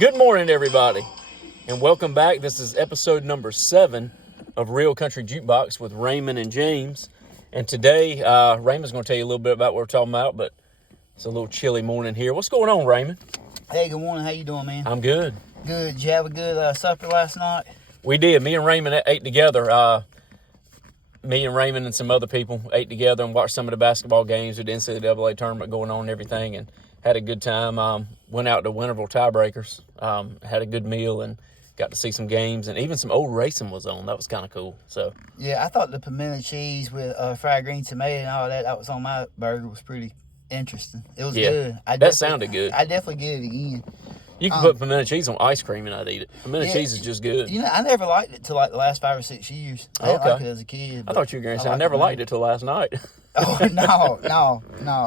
Good morning, everybody, and welcome back. This is episode number 7 of Real Country Jukebox with Raymond and James. And today, Raymond's going to tell you a little bit about what we're talking about, but it's a little chilly morning here. What's going on, Raymond? Hey, good morning. How you doing, man? I'm good. Good. Did you have a good supper last night? We did. Me and Raymond ate together. Me and Raymond and some other people ate together and watched some of the basketball games with the NCAA tournament going on and everything, and had a good time. Went out to Winterville Tiebreakers, had a good meal, and got to see some games, and even some old racing was on. That was kind of cool. So Yeah, I thought the pimento cheese with fried green tomato and all that was on my burger was pretty interesting. It was good. That sounded good. I definitely get it again. You can put pimento cheese on ice cream and I'd eat it. Pimento cheese is just good. You know, I never liked it till like the last 5 or 6 years. I didn't like it as a kid. I thought you were going to say I never liked it till last night. Oh, no.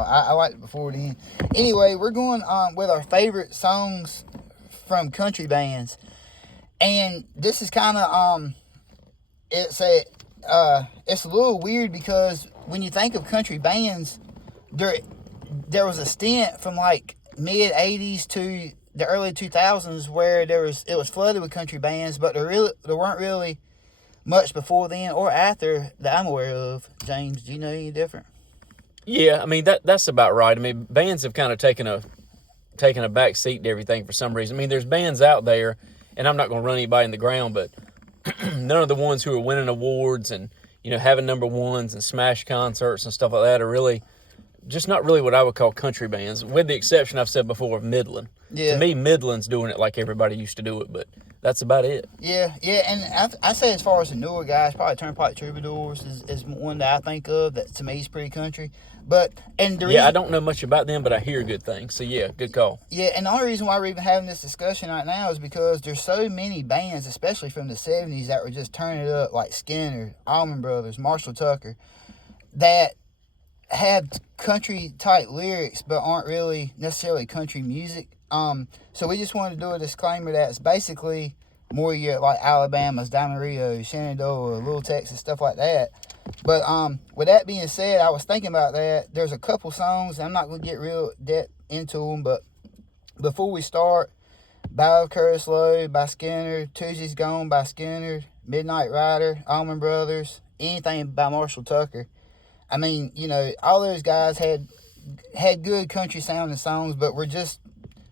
I liked it before then. Anyway, we're going with our favorite songs from country bands. And this is kind of, it's a little weird because when you think of country bands, there was a stint from like mid-'80s to the early 2000s where it was flooded with country bands, but there weren't really much before then or after that I'm aware of. James, do you know any different? Yeah, I mean that's about right. I mean, bands have kind of taken a back seat to everything for some reason. I mean, there's bands out there, and I'm not going to run anybody in the ground, but none of the ones who are winning awards and having number ones and smash concerts and stuff like that are really just not really what I would call country bands, with the exception I've said before of Midland. Yeah. To me, Midland's doing it like everybody used to do it, but that's about it. Yeah, and I say as far as the newer guys, probably Turnpike Troubadours is one that I think of that to me is pretty country. I don't know much about them, but I hear good things. So yeah, good call. Yeah, and the only reason why we're even having this discussion right now is because there's so many bands, especially from the 70s, that were just turning it up, like Skinner, Allman Brothers, Marshall Tucker, that have country type lyrics but aren't really necessarily country music. So we just wanted to do a disclaimer that it's basically more your like Alabama's, Diamond Rio, Shenandoah, Little Texas, stuff like that. But with that being said, I was thinking about that. There's a couple songs, I'm not going to get real depth into them, but before we start, Battle of Curtis Low by Skinner, Tuesday's Gone by Skinner, Midnight Rider, Allman Brothers, anything by Marshall Tucker. I mean, all those guys had good country sounding songs, but we're just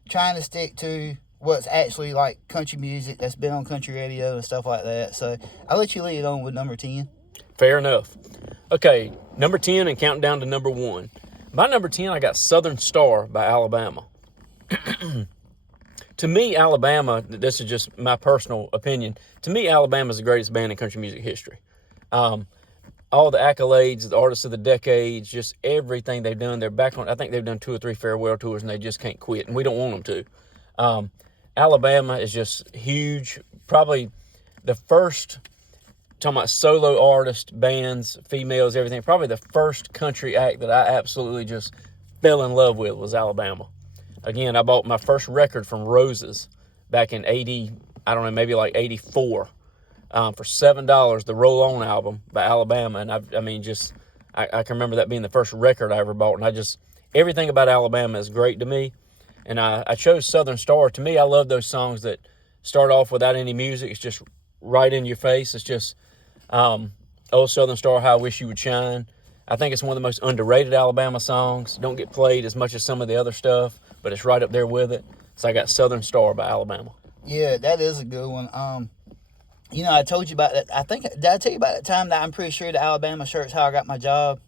trying to stick to what's actually like country music that's been on country radio and stuff like that. So I'll let you lead it on with number 10. Fair enough. Okay, number 10 and counting down to number 1. By number 10, I got Southern Star by Alabama. To me, Alabama, this is just my personal opinion, to me, Alabama is the greatest band in country music history. All the accolades, the artists of the decades, just everything they've done. They're back on, I think they've done 2 or 3 farewell tours, and they just can't quit, and we don't want them to. Alabama is just huge. Probably the first, talking about solo artists, bands, females, everything, probably the first country act that I absolutely just fell in love with was Alabama. Again, I bought my first record from Roses back in 80, I don't know, maybe like 84. For $7, the Roll On album by Alabama, and I can remember that being the first record I ever bought, and everything about Alabama is great to me, and I chose Southern Star. To me, I love those songs that start off without any music. It's just right in your face. It's just, oh, Southern Star, how I wish you would shine. I think it's one of the most underrated Alabama songs. Don't get played as much as some of the other stuff, but it's right up there with it. So I got Southern Star by Alabama. Yeah, that is a good one. I told you about that. Did I tell you about that time that I'm pretty sure the Alabama shirt's how I got my job?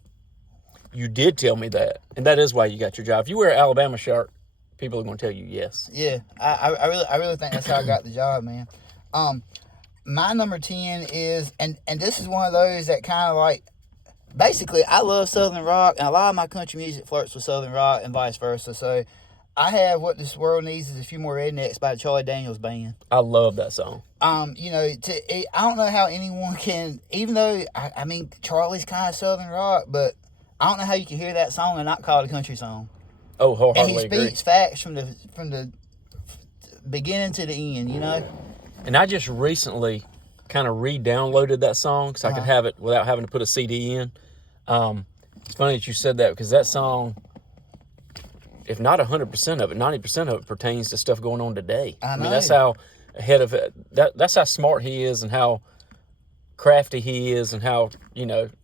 You did tell me that, and that is why you got your job. If you wear an Alabama shirt, people are going to tell you yes. Yeah, I really think that's how I got the job, man. My number 10 is, and this is one of those that kind of like, basically, I love Southern rock, and a lot of my country music flirts with Southern rock and vice versa, so I have What This World Needs Is a Few More Rednecks by the Charlie Daniels Band. I love that song. I don't know how anyone can, even though, I mean, Charlie's kind of Southern rock, but I don't know how you can hear that song and not call it a country song. Oh, wholeheartedly agree. And he speaks facts from the beginning to the end, And I just recently kind of re-downloaded that song so I could have it without having to put a CD in. It's funny that you said that because that song, if not 100% of it, 90% of it pertains to stuff going on today. I mean, know. that's how ahead of it. That's how smart he is, and how crafty he is, and how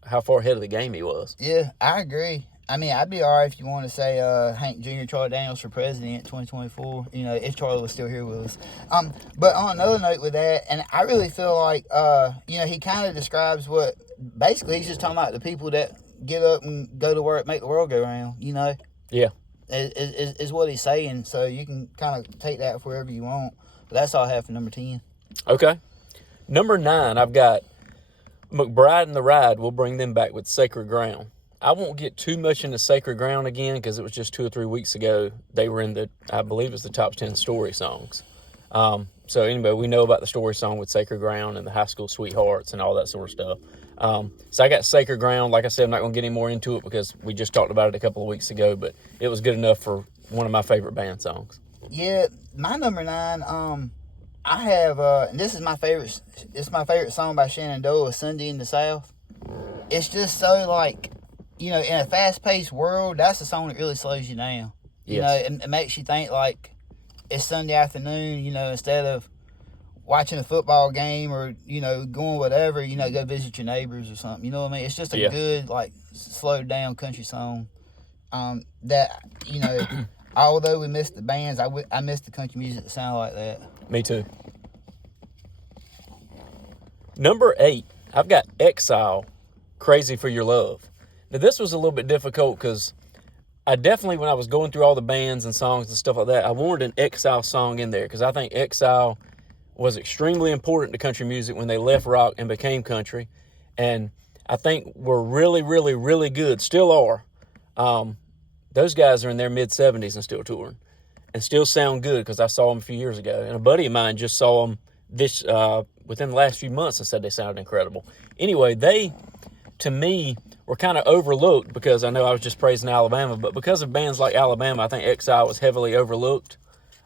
how far ahead of the game he was. Yeah, I agree. I mean, I'd be all right if you want to say Hank Jr. Charlie Daniels for president 2024, if Charlie was still here with us. But on another note with that, and I really feel like, he kind of describes what, basically he's just talking about the people that get up and go to work, make the world go round, Yeah. Is what he's saying. So you can kind of take that wherever you want. But that's all I have for number 10. Okay. Number 9, I've got McBride and the Ride. We'll bring them back with Sacred Ground. I won't get too much into Sacred Ground again because it was just 2 or 3 weeks ago. They were in I believe it's the top 10 story songs. So anyway, we know about the story song with Sacred Ground and the High School Sweethearts and all that sort of stuff. So I got Sacred Ground. Like I said, I'm not going to get any more into it because we just talked about it a couple of weeks ago, but it was good enough for one of my favorite band songs. Yeah, my number 9, I have, and this is my favorite, it's my favorite song by Shenandoah, Sunday in the South. It's just so like, in a fast-paced world, that's a song that really slows you down. Yes. It makes you think like it's Sunday afternoon, instead of watching a football game or, going whatever, go visit your neighbors or something. You know what I mean? It's just a good, like, slowed down country song that, although we missed the bands, I missed the country music that sound like that. Me too. Number 8, I've got Exile, Crazy for Your Love. Now, this was a little bit difficult because I definitely, when I was going through all the bands and songs and stuff like that, I wanted an Exile song in there because I think Exile was extremely important to country music when they left rock and became country. And I think were really, really, really good, still are. Those guys are in their mid-70s and still touring and still sound good because I saw them a few years ago. And a buddy of mine just saw them within the last few months and said they sounded incredible. Anyway, they, to me, were kind of overlooked because I know I was just praising Alabama, but because of bands like Alabama, I think Exile was heavily overlooked.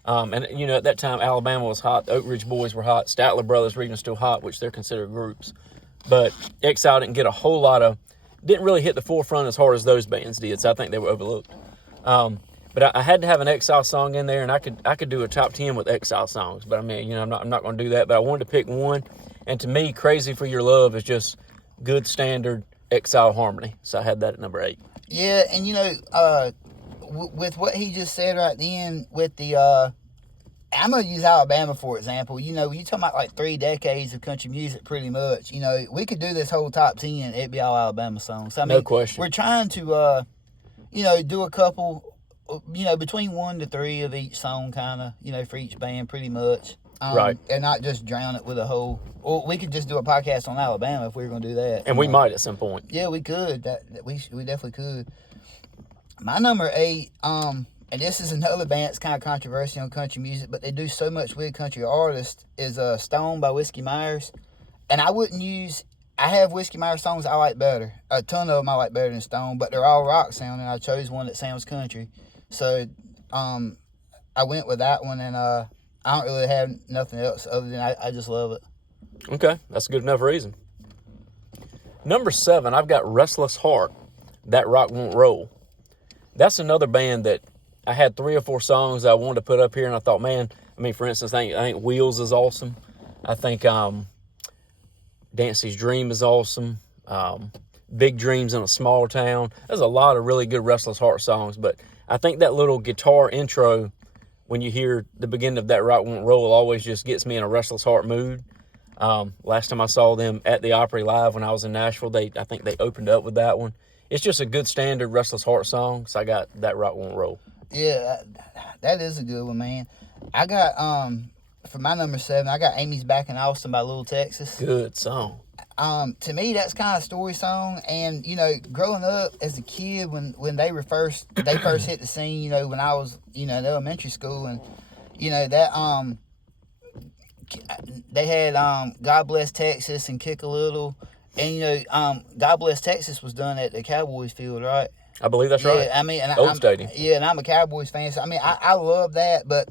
And, at that time, Alabama was hot. The Oak Ridge Boys were hot. Statler Brothers were even still hot, which they're considered groups. But Exile didn't get a whole lot of, didn't really hit the forefront as hard as those bands did, so I think they were overlooked. But I had to have an Exile song in there, and I could do a top 10 with Exile songs. But I mean, I'm not going to do that. But I wanted to pick one, and to me, Crazy for Your Love is just good standard Exile harmony. So I had that at number 8. Yeah, and with what he just said right then, with the I'm gonna use Alabama for example. You talking about like 3 decades of country music, pretty much. We could do this whole top 10. It'd be all Alabama songs. I mean, no question. We're trying to do a couple, between 1 to 3 of each song, kind of, for each band, pretty much. Right. And not just drown it with a whole. Or we could just do a podcast on Alabama if we were gonna do that. And we might at some point. Yeah, we could. We definitely could. My number 8, and this is another band that's kind of controversial on country music, but they do so much with country artists, is Stone by Whiskey Myers. And I have Whiskey Myers songs I like better. A ton of them I like better than Stone, but they're all rock sounding. I chose one that sounds country. So I went with that one, and I don't really have nothing else other than I just love it. Okay, that's a good enough reason. Number 7, I've got Restless Heart, That Rock Won't Roll. That's another band that I had 3 or 4 songs I wanted to put up here, and I thought, man, for instance, I think Wheels is awesome. I think Dancy's Dream is awesome. Big Dreams in a Small Town. There's a lot of really good Restless Heart songs, but I think that little guitar intro, when you hear the beginning of That Rock Won't Roll, always just gets me in a Restless Heart mood. Last time I saw them at the Opry Live when I was in Nashville, I think they opened up with that one. It's just a good standard Restless Heart song, so I got That Rock Won't Roll. Yeah, that is a good one, man. I got, for my number 7, I got Amy's Back in Austin by Little Texas. Good song. To me, that's kind of a story song, and, growing up as a kid, when they first hit the scene, when I was, in elementary school, and, that, they had, God Bless Texas and Kick a Little. And, God Bless Texas was done at the Cowboys field, right? I believe that's right. I mean, Old Stadium. Yeah, and I'm a Cowboys fan. So, I love that. But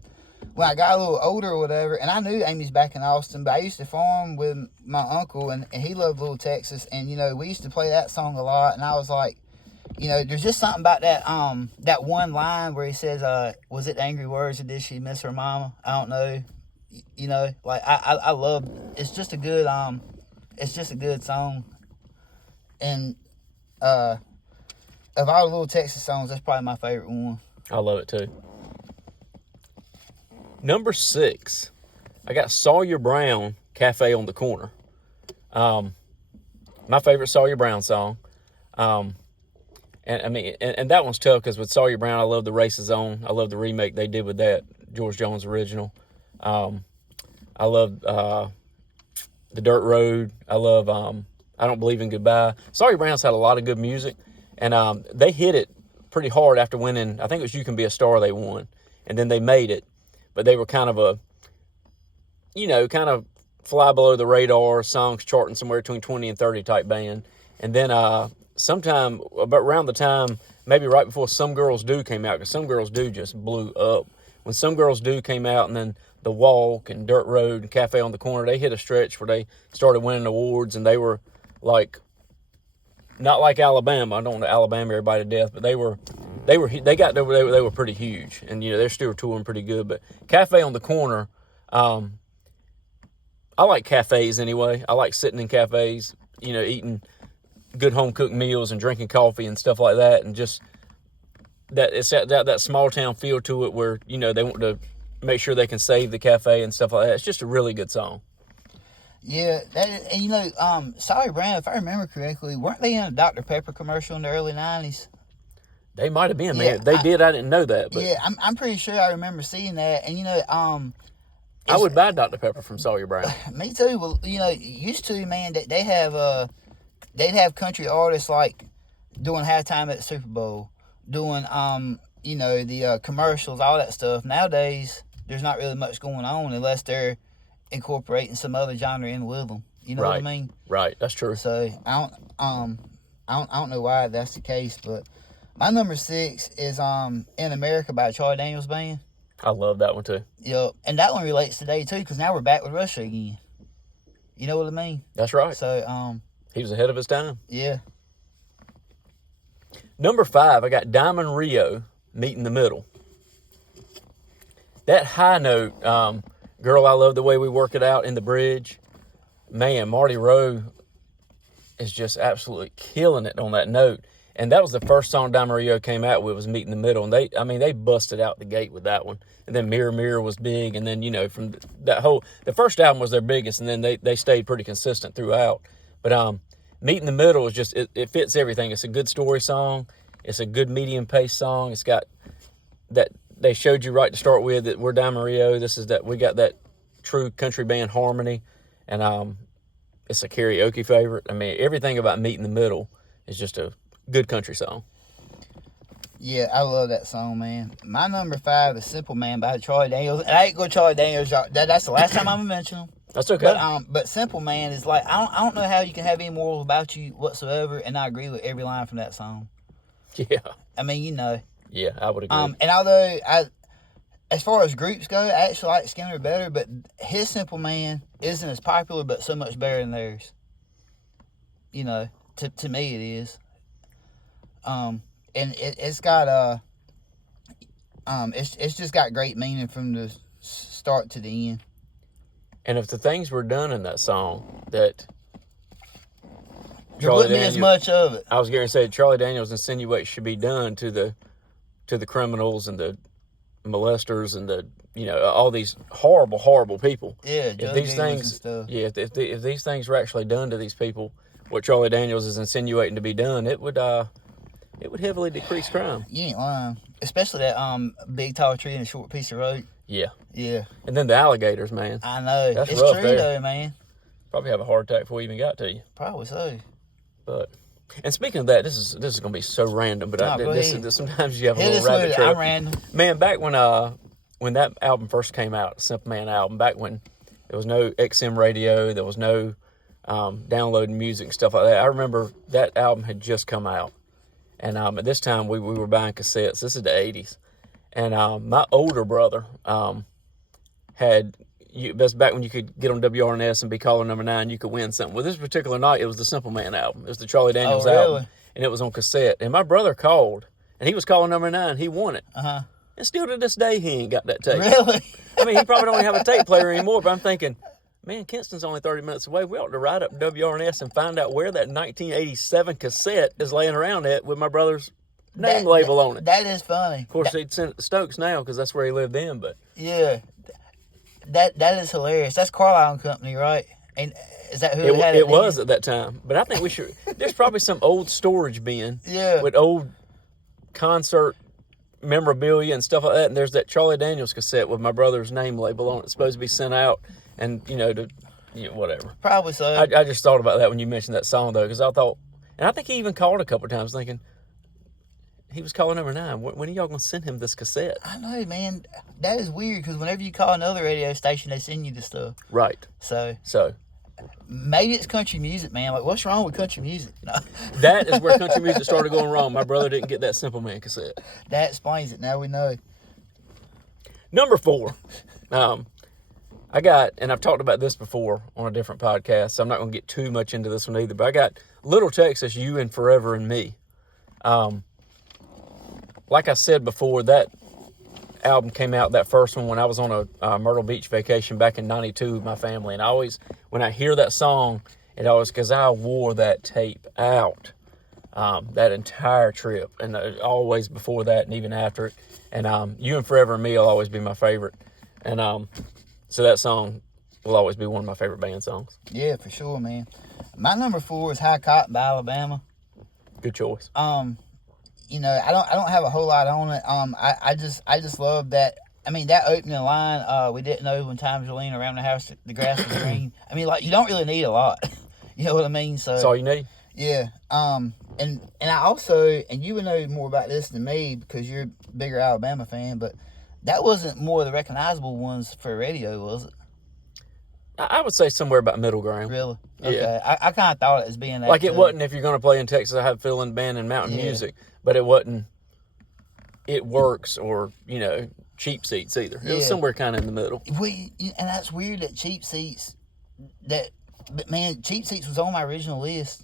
when I got a little older or whatever, and I knew Amy's Back in Austin, but I used to farm with my uncle, and he loved Little Texas. And, we used to play that song a lot. And I was like, You know, there's just something about that one line where he says, was it angry words or did she miss her mama? I don't know. You know, like I love, it's just a good song. And of all the Little Texas songs, that's probably my favorite one. I love it too. Number 6, I got Sawyer Brown, Cafe on the Corner. My favorite Sawyer Brown song. And I mean, and that one's tough because with Sawyer Brown, I love the Races On. I love the remake they did with that, George Jones original. I love The Dirt Road. I love I Don't Believe in Goodbye. Sawyer Brown's had a lot of good music, and they hit it pretty hard after winning. I think it was You Can Be a Star they won, and then they made it, but they were kind of a, kind of fly below the radar, songs charting somewhere between 20 and 30 type band. And then sometime about around the time, maybe right before Some Girls Do came out, because Some Girls Do just blew up. When Some Girls Do came out, and then The Walk and Dirt Road and Cafe on the Corner, they hit a stretch where they started winning awards, and they were like, not like Alabama. I don't want to Alabama everybody to death, but they were pretty huge, and they're still touring pretty good. But Cafe on the Corner, I like cafes anyway. I like sitting in cafes, eating good home cooked meals and drinking coffee and stuff like that, and just that it's that small town feel to it where they want to make sure they can save the cafe and stuff like that. It's just a really good song. Yeah, and Sawyer Brown, if I remember correctly, weren't they in a Dr. Pepper commercial in the early 90s? They might have been, Yeah, man. They did. I didn't know that. But yeah, I'm pretty sure I remember seeing that, and I would buy Dr. Pepper from Sawyer Brown. Me too. Well, used to, man, that they'd have country artists like doing halftime at the Super Bowl, doing the commercials, all that stuff. Nowadays, there's not really much going on unless they're incorporating some other genre in with them. You know what I mean? Right. That's true. So I don't know why that's the case, but my number 6 is In America by Charlie Daniels Band. I love that one too. Yep, and that one relates today too, because now we're back with Russia again. You know what I mean? That's right. So he was ahead of his time. Yeah. Number 5, I got Diamond Rio, Meet in the Middle. That high note, Girl, I Love the Way We Work It Out in the bridge. Man, Marty Rowe is just absolutely killing it on that note. And that was the first song Diamond Rio came out with, was Meet in the Middle. And they busted out the gate with that one. And then Mirror Mirror was big. And then, from the first album was their biggest. And then they stayed pretty consistent throughout. But Meet in the Middle is just, it fits everything. It's a good story song. It's a good medium pace song. It's got that, they showed you right to start with that we're Diamond Rio. We got that true country band harmony. And it's a karaoke favorite. I mean, everything about Meet in the Middle is just a good country song. Yeah, I love that song, man. My number 5 is Simple Man by Charlie Daniels. And I ain't go Charlie Daniels. That's the last time I'm gonna mention him. That's okay. But Simple Man is like, I don't know how you can have any morals about you whatsoever, and I agree with every line from that song. Yeah. I mean, Yeah, I would agree. And although as far as groups go, I actually like Skinner better, but his Simple Man isn't as popular, but so much better than theirs. To me it is. And it's got it's just got great meaning from the start to the end. And if the things were done in that song that there wouldn't be as much of it. I was going to say Charlie Daniels insinuates should be done to the criminals and the molesters and the all these horrible people. Yeah, if these things and stuff. Yeah, if these things were actually done to these people, what Charlie Daniels is insinuating to be done, it would heavily decrease crime. You ain't lying. Especially that big tall tree and a short piece of road. Yeah. Yeah. And then the alligators, man. I know. That's it's rough true there. though, man. Probably have a heart attack before we even got to you. Probably so. But and speaking of that, this is going to be so random, but sometimes you have a little rabbit trail. I'm random. Man, back when that album first came out, Simple Man album, back when there was no XM radio, there was no downloading music and stuff like that. I remember that album had just come out, and at this time we were buying cassettes. This is the 80s, and my older brother had. That's back when you could get on WRNS and be caller number 9, you could win something. Well, this particular night, it was the Simple Man album. It was the Charlie Daniels album. and it was on cassette. And my brother called, and he was calling number 9. He won it. And still to this day, he ain't got that tape. Really? I mean, he probably don't even have a tape player anymore, but I'm thinking, man, Kinston's only 30 minutes away. We ought to ride up to WRNS and find out where that 1987 cassette is laying around at with my brother's name label on it. That is funny. Of course, he'd send it to Stokes now because that's where he lived then, but... Yeah. That is hilarious. That's Carlisle and Company, right? And is that who had it was at that time. But I think we should... There's probably some old storage bin with old concert memorabilia and stuff like that, and there's that Charlie Daniels cassette with my brother's name label on it. It's supposed to be sent out and, whatever. Probably so. I just thought about that when you mentioned that song, though, because I thought... And I think he even called a couple of times thinking... He was calling number 9. When are y'all going to send him this cassette? I know, man. That is weird because whenever you call another radio station, they send you the stuff. Right. So maybe it's country music, man. Like, what's wrong with country music? No. That is where country music started going wrong. My brother didn't get that Simple Man cassette. That explains it. Now we know. Number 4. I got, and I've talked about this before on a different podcast, so I'm not going to get too much into this one either, but I got Little Texas, You and Forever and Me. Like I said before, that album came out, that first one, when I was on a Myrtle Beach vacation back in 92 with my family. And I always, when I hear that song, it always, because I wore that tape out that entire trip. And always before that and even after it. And You and Forever and Me will always be my favorite. And so that song will always be one of my favorite band songs. Yeah, for sure, man. My number 4 is High Cotton by Alabama. Good choice. I don't have a whole lot on it. I just love that. I mean, that opening line, we didn't know when times were lean around the house, the grass was green. I mean, like, you don't really need a lot. You know what I mean? So that's all you need. Yeah. And I also, and you would know more about this than me because you're a bigger Alabama fan, but that wasn't more of the recognizable ones for radio, was it? I would say somewhere about middle ground. Really? Yeah. Okay. I kind of thought it as being that. Like, it wasn't, if you're going to play in Texas, I have feeling band and mountain music, but it wasn't It Works or, Cheap Seats either. It was somewhere kind of in the middle. And that's weird that Cheap Seats, but man, Cheap Seats was on my original list.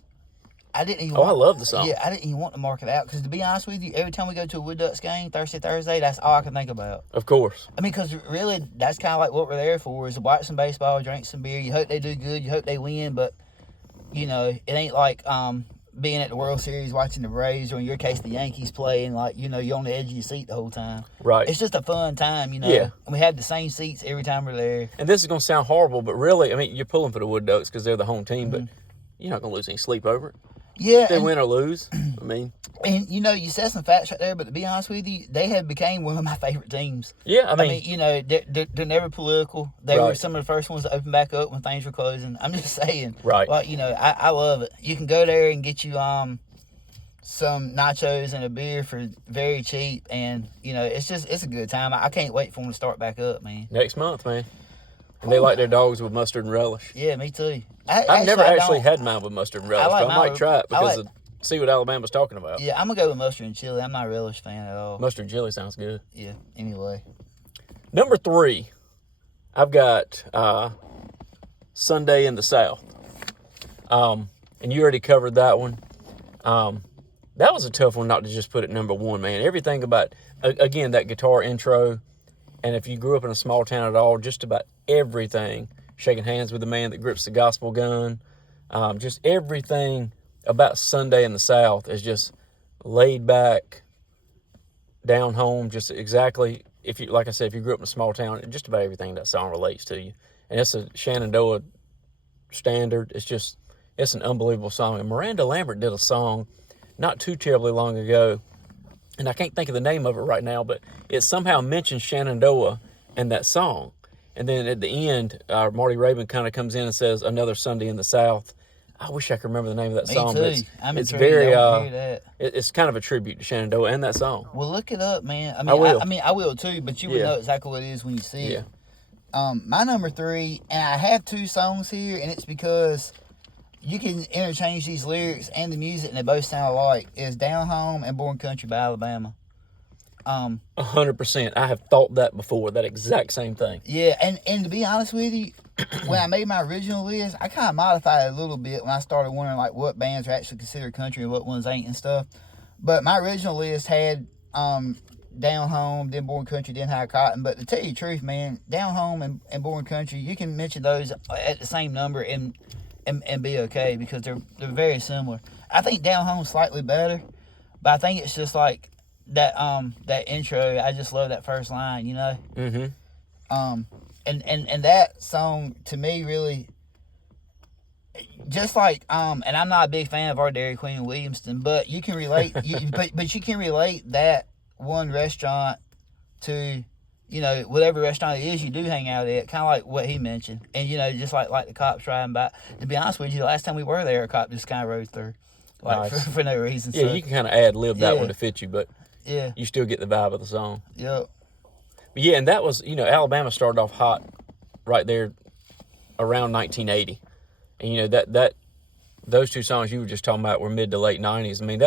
I didn't even. I love the song. Yeah, I didn't even want to mark it out because, to be honest with you, every time we go to a Wood Ducks game, Thursday, that's all I can think about. Of course. I mean, because really, that's kind of like what we're there for: is to watch some baseball, drink some beer. You hope they do good. You hope they win, but it ain't like being at the World Series watching the Braves, or in your case, the Yankees play, and you're on the edge of your seat the whole time. Right. It's just a fun time, Yeah. And we have the same seats every time we're there. And this is going to sound horrible, but really, I mean, you're pulling for the Wood Ducks because they're the home team, but you're not going to lose any sleep over it. Yeah. If they win or lose, I mean. And, you said some facts right there, but to be honest with you, they have became one of my favorite teams. Yeah, I mean they're never political. They were Right. some of the first ones to open back up when things were closing. I'm just saying. Right. Well, I love it. You can go there and get you some nachos and a beer for very cheap, and it's a good time. I can't wait for them to start back up, man. Next month, man. And they like their dogs with mustard and relish. Yeah, me too. I've never actually had mine with mustard and relish, like but I might try it because like- see what Alabama's talking about. Yeah, I'm gonna go with mustard and chili. I'm not a relish fan at all. Mustard and chili sounds good. Yeah. Anyway. Number 3, I've got Sunday in the South. And you already covered that one. That was a tough one not to just put it number 1, man. Everything about, again, that guitar intro, and if you grew up in a small town at all, just about everything, shaking hands with the man that grips the gospel gun, just everything about Sunday in the South is just laid back, down home, just exactly, like I said, if you grew up in a small town, just about everything that song relates to you. And it's a Shenandoah standard. It's an unbelievable song. And Miranda Lambert did a song not too terribly long ago, and I can't think of the name of it right now, but it somehow mentions Shenandoah in that song. And then at the end, Marty Raybon kind of comes in and says, "Another Sunday in the South." I wish I could remember the name of that song. Me But too. it's very, I hear that. it's kind of a tribute to Shenandoah and that song. Well, look it up, man. I will. I will too, but you would Yeah. know exactly what it is when you see Yeah. it. My number 3, and I have 2 songs here, and it's because you can interchange these lyrics and the music, and they both sound alike, is Down Home and Born Country by Alabama. 100%. I have thought that before, that exact same thing. Yeah, and to be honest with you, when I made my original list, I kind of modified it a little bit when I started wondering like what bands are actually considered country and what ones ain't and stuff. But my original list had Down Home, then Born Country, then High Cotton. But to tell you the truth, man, Down Home and Born Country, you can mention those at the same number and be okay because they're very similar. I think Down Home's slightly better, but I think it's just like that intro. I just love that first line, you know. Mm-hmm. And that song to me really just like and I'm not a big fan of our Dairy Queen and Williamston, but you can relate but you can relate that one restaurant to, you know, whatever restaurant it is you do hang out at, kind of like what he mentioned. And, you know, just like the cops riding by. To be honest with you, the last time we were there, a cop just kind of rode through. Like, nice. for no reason. Yeah, so, you can kind of ad-lib that one to fit you, but yeah, you still get the vibe of the song. Yep. But yeah, and that was, you know, Alabama started off hot right there around 1980. And, you know, that those two songs you were just talking about were mid to late 90s. I mean,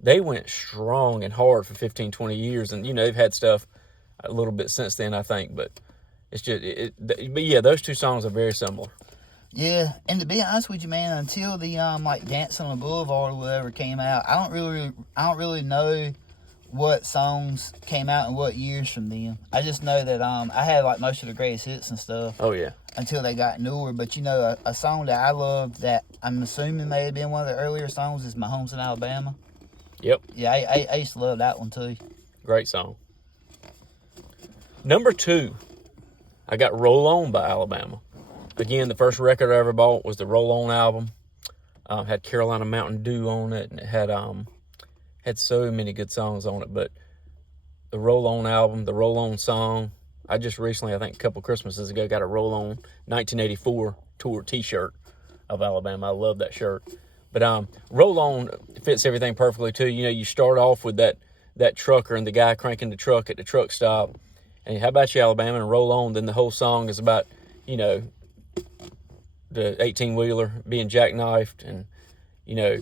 they went strong and hard for 15, 20 years. And, you know, they've had stuff a little bit since then, I think. But it's just, but yeah, those two songs are very similar. Yeah, and to be honest with you, man, until the like Dance on the Boulevard or whatever came out, I don't really know what songs came out in what years from them. I just know that I had like most of the greatest hits and stuff. Oh yeah. Until they got newer, but you know, a song that I love that I'm assuming may have been one of the earlier songs is "My Home's in Alabama." Yep. Yeah, I used to love that one too. Great song. Number 2, I got "Roll On" by Alabama. Again, the first record I ever bought was the Roll On album. Had Carolina Mountain Dew on it, and it had so many good songs on it. But the Roll On album, the Roll On song, I just recently, I think a couple Christmases ago, got a Roll On 1984 tour T-shirt of Alabama. I love that shirt. But Roll On fits everything perfectly too. You know, you start off with that trucker and the guy cranking the truck at the truck stop, and how about you, Alabama, and Roll On. Then the whole song is about, you know, the 18-wheeler being jackknifed, and, you know,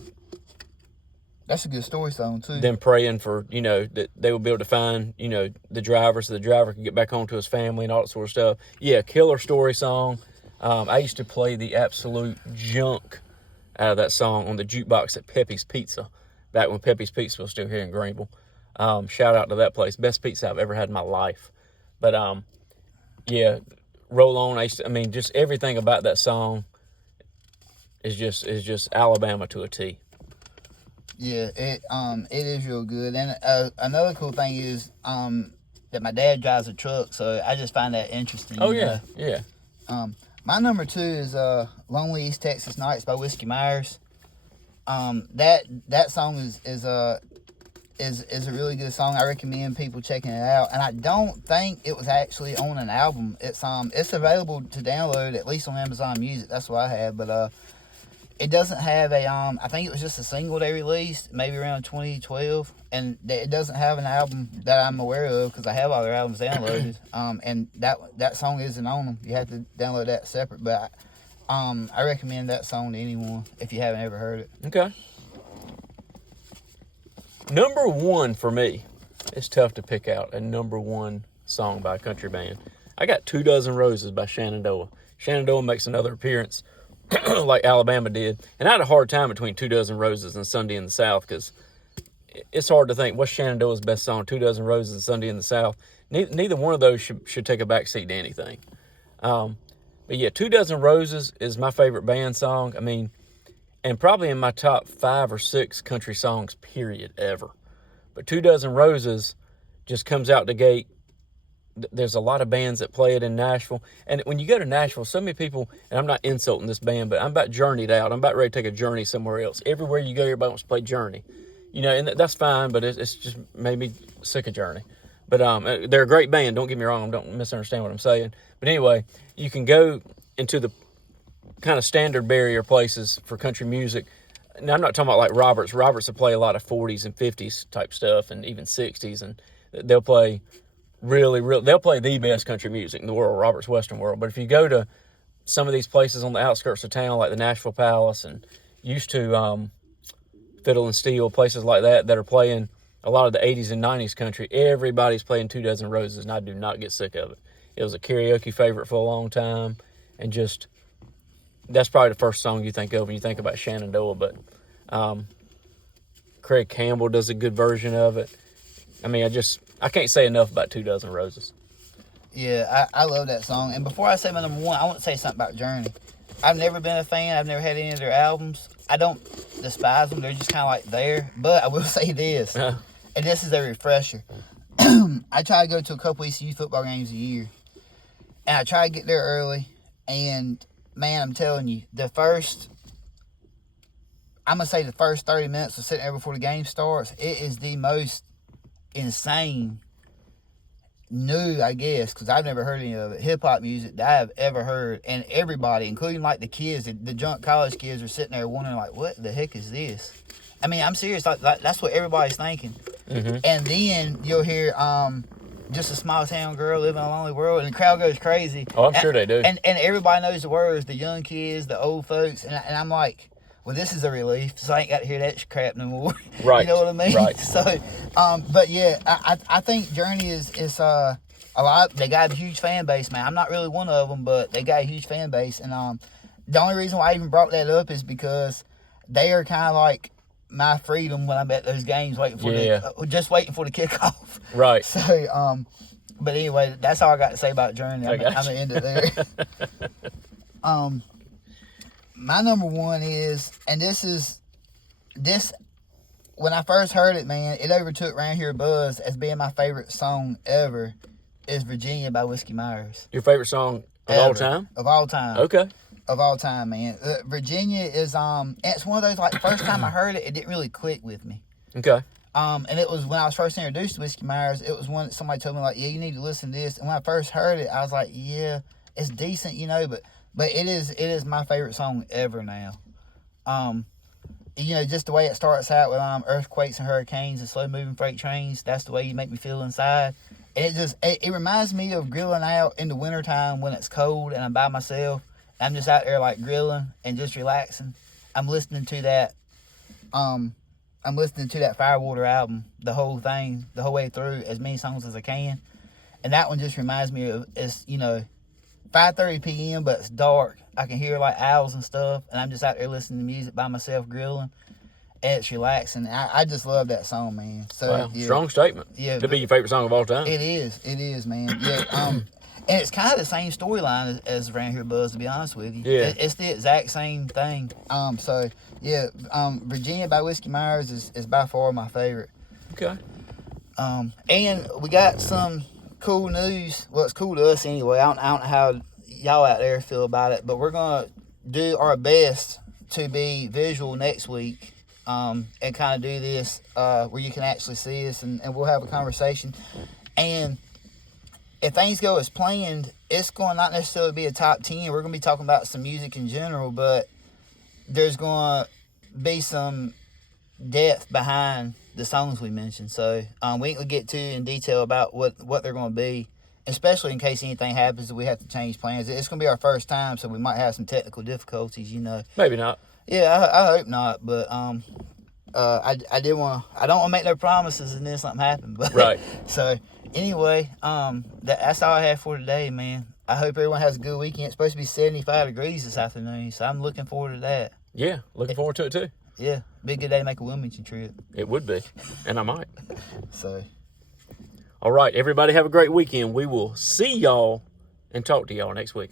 that's a good story song too. Them praying for, you know, that they would be able to find, you know, the driver so the driver could get back home to his family and all that sort of stuff. Yeah, killer story song. I used to play the absolute junk out of that song on the jukebox at Pepe's Pizza, back when Pepe's Pizza was still here in Greenville. Shout out to that place. Best pizza I've ever had in my life. But, yeah, Roll On. I mean, just everything about that song is just Alabama to a T. Yeah, it is real good. And another cool thing is that my dad drives a truck, so I just find that interesting. Oh yeah, yeah. My number 2 is "Lonely East Texas Nights" by Whiskey Myers. That song is a really good song. I recommend people checking it out. And I don't think it was actually on an album. It's available to download, at least on Amazon Music. That's what I have. But it doesn't have a I think it was just a single they released maybe around 2012, and it doesn't have an album that I'm aware of because I have all their albums downloaded. And that song isn't on them. You have to download that separate. But I recommend that song to anyone if you haven't ever heard it. Okay. Number 1 for me, it's tough to pick out a number 1 song by a country band. I got 2 Dozen Roses by Shenandoah. Shenandoah makes another appearance like Alabama did. And I had a hard time between 2 Dozen Roses and Sunday in the South because it's hard to think, what's Shenandoah's best song? 2 Dozen Roses and Sunday in the South. Neither one of those should take a backseat to anything. But yeah, 2 Dozen Roses is my favorite band song. I mean, and probably in my top 5 or 6 country songs, period, ever. But 2 Dozen Roses just comes out the gate. There's a lot of bands that play it in Nashville. And when you go to Nashville, so many people, and I'm not insulting this band, but I'm about journeyed out. I'm about ready to take a journey somewhere else. Everywhere you go, everybody wants to play Journey. You know, and that's fine, but it's just made me sick of Journey. But they're a great band. Don't get me wrong. Don't misunderstand what I'm saying. But anyway, you can go into the kind of standard barrier places for country music. Now, I'm not talking about like Roberts. Roberts will play a lot of 40s and 50s type stuff and even 60s. And they'll play they'll play the best country music in the world, Roberts Western World. But if you go to some of these places on the outskirts of town, like the Nashville Palace and used to Fiddle and Steel, places like that are playing a lot of the 80s and 90s country, everybody's playing 2 Dozen Roses, and I do not get sick of it. It was a karaoke favorite for a long time, and just that's probably the first song you think of when you think about Shenandoah. But Craig Campbell does a good version of it. I mean, I can't say enough about 2 Dozen Roses. Yeah, I love that song. And before I say my number one, I want to say something about Journey. I've never been a fan. I've never had any of their albums. I don't despise them. They're just kind of like there. But I will say this, and this is a refresher. I try to go to a couple ECU football games a year. And I try to get there early. And, man, I'm telling you, the first 30 minutes of sitting there before the game starts, it is the most insane, new, I guess, because I've never heard any of it, hip-hop music that I have ever heard. And everybody, including, like, the kids, the junk college kids, are sitting there wondering, like, what the heck is this? I mean, I'm serious. Like that's what everybody's thinking. Mm-hmm. And then you'll hear Just a Small Town Girl Living in a Lonely World, and the crowd goes crazy. Oh, I'm sure they do. And everybody knows the words, the young kids, the old folks. And I'm like, well, this is a relief, so I ain't got to hear that crap no more. Right. You know what I mean? Right. So, but yeah, I think Journey is a lot. They got a huge fan base, man. I'm not really one of them, but they got a huge fan base. And the only reason why I even brought that up is because they are kind of like my freedom when I'm at those games, just waiting for the kickoff. Right. So, but anyway, that's all I got to say about Journey. I'm gonna end it there. My number one is, and this when I first heard it, man, it overtook Round Here Buzz as being my favorite song ever, is Virginia by Whiskey Myers. Your favorite song of all time? Of all time. Okay. Of all time, man. Virginia is, it's one of those, like, the first time I heard it, it didn't really click with me. Okay. And it was when I was first introduced to Whiskey Myers, it was one that somebody told me, like, yeah, you need to listen to this. And when I first heard it, I was like, yeah, it's decent, but it is my favorite song ever now. Just the way it starts out with earthquakes and hurricanes and slow moving freight trains, that's the way you make me feel inside. And it reminds me of grilling out in the wintertime when it's cold and I'm by myself. I'm just out there like grilling and just relaxing. I'm listening to that Firewater album, the whole thing, the whole way through, as many songs as I can. And that one just reminds me of, it's 5:30 p.m., but it's dark. I can hear like owls and stuff, and I'm just out there listening to music by myself, grilling, and it's relaxing. I just love that song, man. So wow. Yeah, strong statement. Yeah, to be your favorite song of all time. It is, man. Yeah. And it's kind of the same storyline as Round Here Buzz, to be honest with you. Yeah. It's the exact same thing. Virginia by Whiskey Myers is by far my favorite. Okay. And we got some cool news. Well, it's cool to us anyway. I don't know how y'all out there feel about it, but we're going to do our best to be visual next week and kind of do this where you can actually see us and we'll have a conversation. And if things go as planned, it's going to not necessarily be a top 10. We're going to be talking about some music in general, but there's going to be some depth behind the songs we mentioned. So we ain't going to get too in detail about what they're going to be, especially in case anything happens that we have to change plans. It's going to be our first time, so we might have some technical difficulties, Maybe not. Yeah, I hope not, but I don't want to make no promises and then something happen. But, right. So anyway, that's all I have for today, man. I hope everyone has a good weekend. It's supposed to be 75 degrees this afternoon, so I'm looking forward to that. Yeah, looking forward to it too. Yeah, be a good day to make a Wilmington trip. It would be, and I might. So. All right, everybody have a great weekend. We will see y'all and talk to y'all next week.